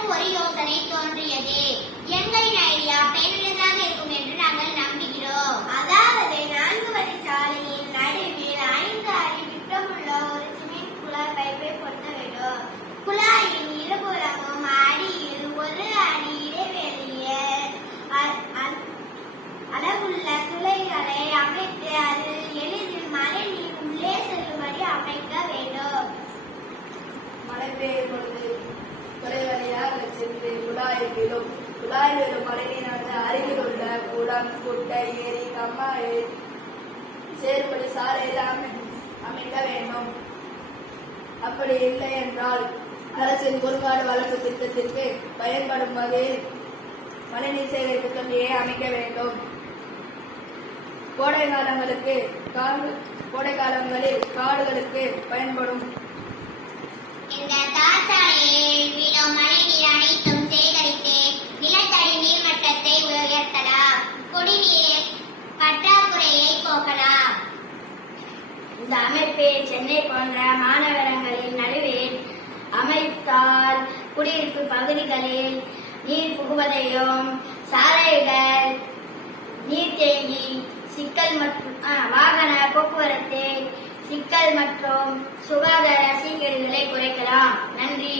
எனக்கு ஒரு யோசனை தோன்றியது. எங்களின் ஐடியா பயனுள்ளதாக இருக்கும் என்று நாங்கள் நம்புகிறோம். அதாவது 4 வழி சாலையின் நடுவில் 5 அடி விட்டமுள்ள ஒரு சிமெண்ட் குழாய் பைப்பை பொருத்த வேண்டும். குழாயின் இருபுறமும் அடியில் 1 அடி இடைவெளியில் அளவுள்ள துளைகளை அமைத்து அதில் எளிதில் மழை நீர் உள்ளே செல்லும்படி அமைக்க வேண்டும். மழை பெய்யும் பொழுது துளை வழியாக சென்று குழாயில் விழும். குழாயில் விழும் மழைநீரானது அருகில் உள்ள குளம், குட்டை, ஏரி, கம்மாயை சேரும்படி சாலையில் அமைக்க வேண்டும். அப்படி இல்லை என்றால் அரசின் குறுங்காடு வளர்ப்பு திட்டத்திற்கு பயன்படும் வகையில் மழைநீர் சேகரிப்பு தொட்டியை அமைக்க வேண்டும். கோடை காலங்களில் காடுகளுக்கு பயன்படும் இந்த தார்ச்சாலையில் விழும் மழைநீர் அனைத்தும் சேகரித்து நிலத்தடி நீர்மட்டத்தை உயர்த்தலாம். குடிநீர் பற்றாக்குறையை போக்கலாம். இந்த அமைப்பை சென்னை போன்ற மாநகரங்களின் நடுவில் அமைத்தால் குடியிருப்பு பகுதிகளில் நீர் புகுவதையும் சாலைகள் நீர் தேங்கி சிக்கல் மற்றும் வாகன போக்குவரத்து சிக்கல் மற்றும் சுகாதார சீர்கேடுகளை குறைக்கலாம். நன்றி.